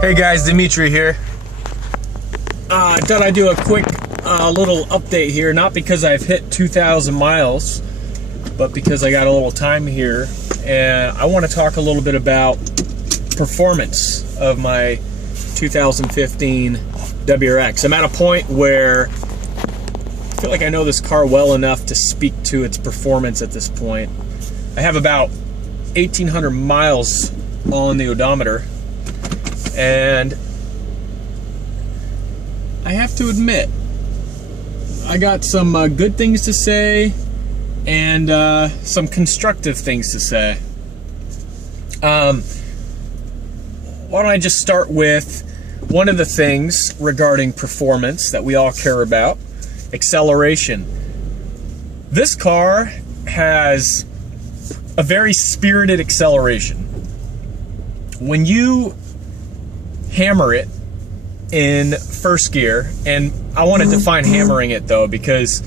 Hey guys, Dimitri here. I thought I'd do a quick little update here, not because I've hit 2,000 miles, but because I got a little time here, and I want to talk a little bit about performance of my 2015 WRX. I'm at a point where I feel like I know this car well enough to speak to its performance at this point. I have about 1,800 miles on the odometer, and I have to admit, I got some good things to say and some constructive things to say. Why don't I just start with one of the things regarding performance that we all care about: acceleration. This car has a very spirited acceleration. When you hammer it in first gear, and I want to define hammering it though, because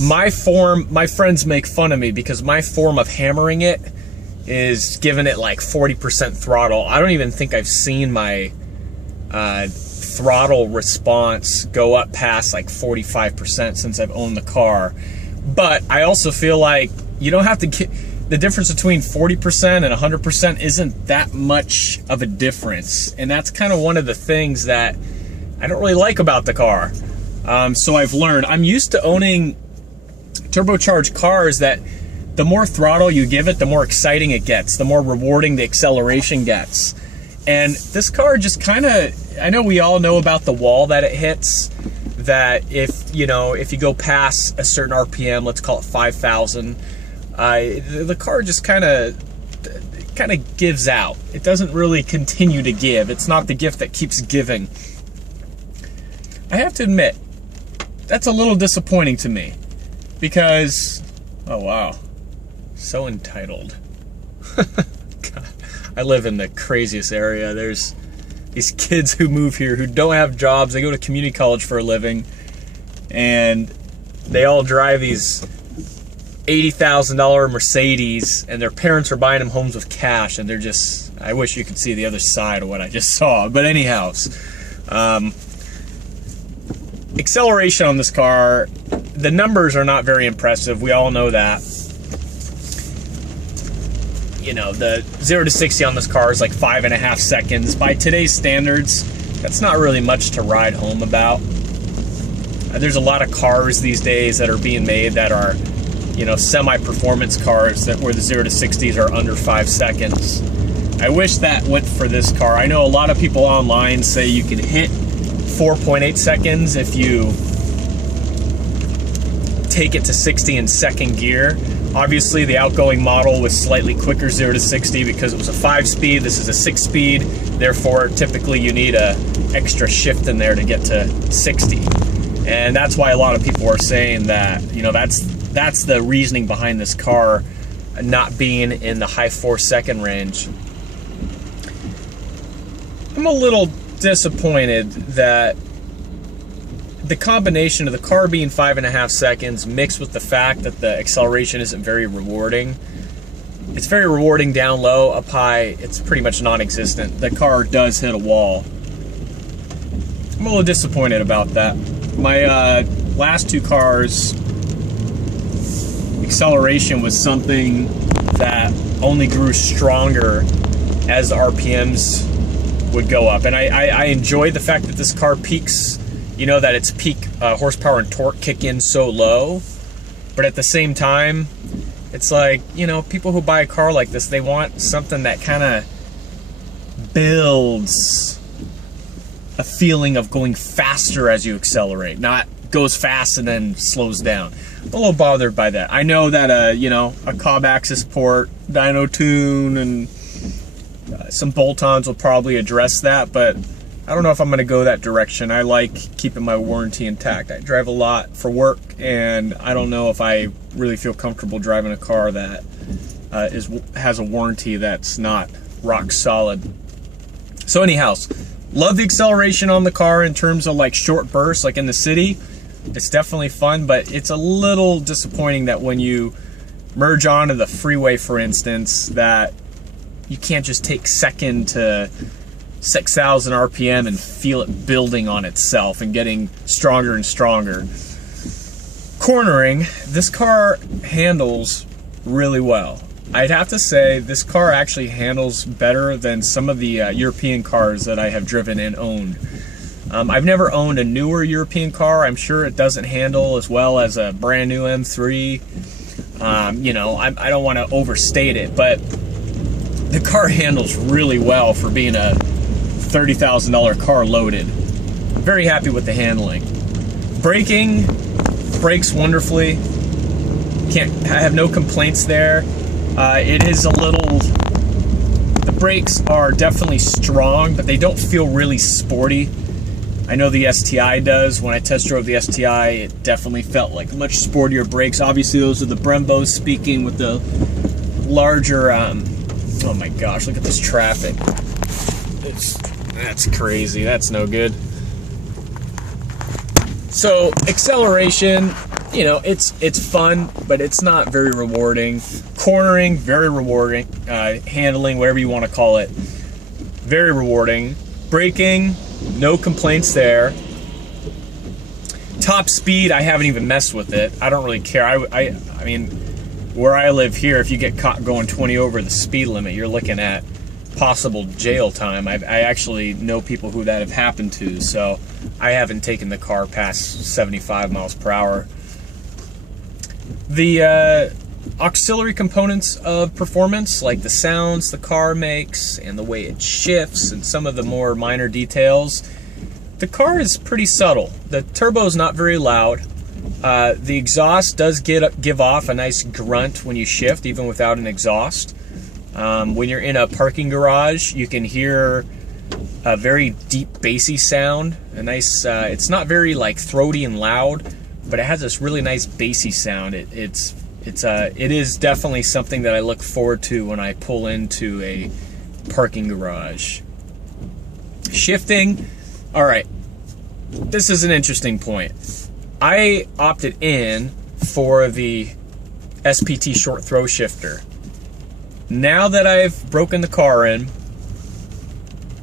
my friends make fun of me because my form of hammering it is giving it like 40% throttle. I don't even think I've seen my throttle response go up past like 45% since I've owned the car. But I also feel like you don't have to get the difference between 40% and 100% isn't that much of a difference. And that's kind of one of the things that I don't really like about the car. So I've learned. I'm used to owning turbocharged cars that the more throttle you give it, the more exciting it gets, the more rewarding the acceleration gets. And this car just kind of, I know we all know about the wall that it hits, that if you go past a certain RPM, let's call it 5,000, the car just kind of gives out. It doesn't really continue to give. It's not the gift that keeps giving. I have to admit, that's a little disappointing to me, because, oh wow, so entitled. God, I live in the craziest area. There's these kids who move here who don't have jobs. They go to community college for a living, and they all drive these $80,000 Mercedes, and their parents are buying them homes with cash, and they're just, I wish you could see the other side of what I just saw. But anyhow, acceleration on this car, the numbers are not very impressive. We all know that. You know, the 0 to 60 on this car is like 5.5 seconds. By today's standards, that's not really much to ride home about. There's a lot of cars these days that are being made that are, semi-performance cars where the 0 to 60s are under 5 seconds. I wish that went for this car. I know a lot of people online say you can hit 4.8 seconds if you take it to 60 in second gear. Obviously, the outgoing model was slightly quicker 0 to 60 because it was a 5-speed. This is a 6-speed. Therefore, typically you need a extra shift in there to get to 60. And that's why a lot of people are saying that, that's the reasoning behind this car not being in the high 4-second range. I'm a little disappointed that the combination of the car being 5.5 seconds mixed with the fact that the acceleration isn't very rewarding. It's very rewarding down low. Up high, it's pretty much non-existent. The car does hit a wall. I'm a little disappointed about that. My last two cars, acceleration was something that only grew stronger as the RPMs would go up. And I enjoy the fact that this car peaks, that its peak horsepower and torque kick in so low. But at the same time, it's like, people who buy a car like this, they want something that kind of builds a feeling of going faster as you accelerate, not goes fast and then slows down. I'm a little bothered by that. I know that a Cobb Axis port, dyno tune, and some bolt-ons will probably address that, but I don't know if I'm going to go that direction. I like keeping my warranty intact. I drive a lot for work, and I don't know if I really feel comfortable driving a car that has a warranty that's not rock solid. So anyhow, love the acceleration on the car in terms of like short bursts, like in the city. It's definitely fun, but it's a little disappointing that when you merge onto the freeway, for instance, that you can't just take second to 6,000 RPM and feel it building on itself and getting stronger and stronger. Cornering, this car handles really well. I'd have to say this car actually handles better than some of the European cars that I have driven and owned. I've never owned a newer European car. I'm sure it doesn't handle as well as a brand new M3. You know, I don't want to overstate it, but the car handles really well for being a $30,000 car loaded. Very happy with the handling. Braking, brakes wonderfully. I have no complaints there. It is a little, the brakes are definitely strong, but they don't feel really sporty. I know the STI does. When I test drove the STI, it definitely felt like much sportier brakes. Obviously, those are the Brembos speaking with the larger, oh my gosh, look at this traffic. That's crazy. That's no good. So, acceleration, you know, it's fun, but it's not very rewarding. Cornering, very rewarding. Handling, whatever you want to call it, very rewarding. Braking, no complaints there. Top speed, I haven't even messed with it. I don't really care. I mean, where I live here, if you get caught going 20 over the speed limit, you're looking at possible jail time. I actually know people who that have happened to, so I haven't taken the car past 75 miles per hour. The auxiliary components of performance, like the sounds the car makes and the way it shifts and some of the more minor details, the car is pretty subtle. The turbo is not very loud. The exhaust does give off a nice grunt when you shift, even without an exhaust. When you're in a parking garage, you can hear a very deep bassy sound. A nice, it's not very like throaty and loud, but it has this really nice bassy sound. It is definitely something that I look forward to when I pull into a parking garage. Shifting, all right, this is an interesting point. I opted in for the SPT short throw shifter. Now that I've broken the car in,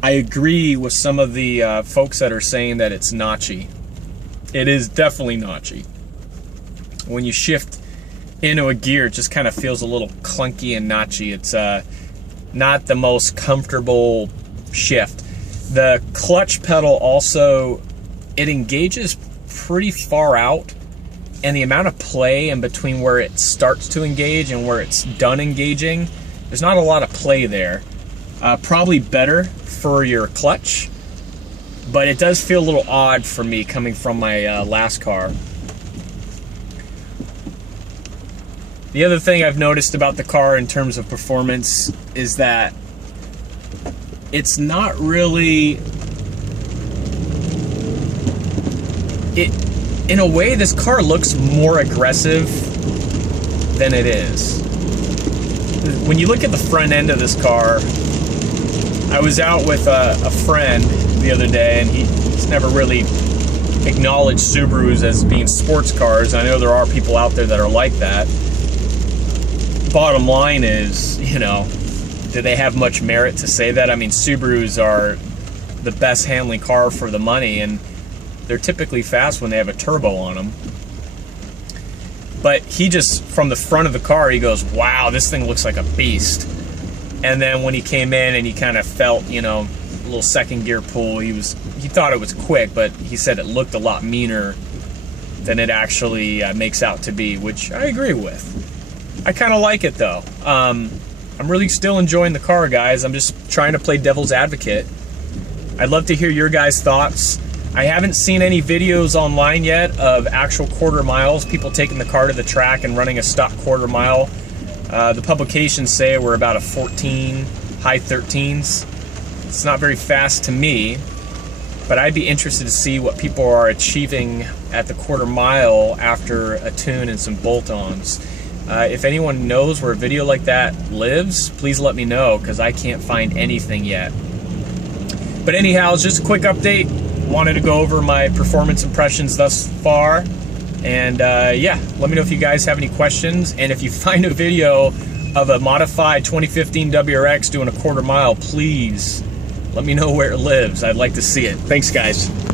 I agree with some of the folks that are saying that it's notchy. It is definitely notchy. When you shift into a gear, it just kind of feels a little clunky and notchy. It's not the most comfortable shift. The clutch pedal also, it engages pretty far out, and the amount of play in between where it starts to engage and where it's done engaging, there's not a lot of play there. Probably better for your clutch, but it does feel a little odd for me coming from my last car. The other thing I've noticed about the car in terms of performance is that it's not really, in a way, this car looks more aggressive than it is. When you look at the front end of this car, I was out with a friend the other day, and he's never really acknowledged Subarus as being sports cars. I know there are people out there that are like that. Bottom line is, you know, do they have much merit to say that? I mean, Subarus are the best handling car for the money, and they're typically fast when they have a turbo on them. But he just, from the front of the car, he goes, wow, this thing looks like a beast. And then when he came in and he kind of felt, you know, a little second gear pull, he thought it was quick, but he said it looked a lot meaner than it actually makes out to be, which I agree with. I kind of like it, though. I'm really still enjoying the car, guys. I'm just trying to play devil's advocate. I'd love to hear your guys' thoughts. I haven't seen any videos online yet of actual quarter miles, people taking the car to the track and running a stock quarter mile. The publications say we're about a 14, high 13s. It's not very fast to me, but I'd be interested to see what people are achieving at the quarter mile after a tune and some bolt-ons. If anyone knows where a video like that lives, please let me know, because I can't find anything yet. But anyhow, it's just a quick update. Wanted to go over my performance impressions thus far. And yeah, let me know if you guys have any questions. And if you find a video of a modified 2015 WRX doing a quarter mile, please Let me know where it lives. I'd like to see it. Thanks, guys.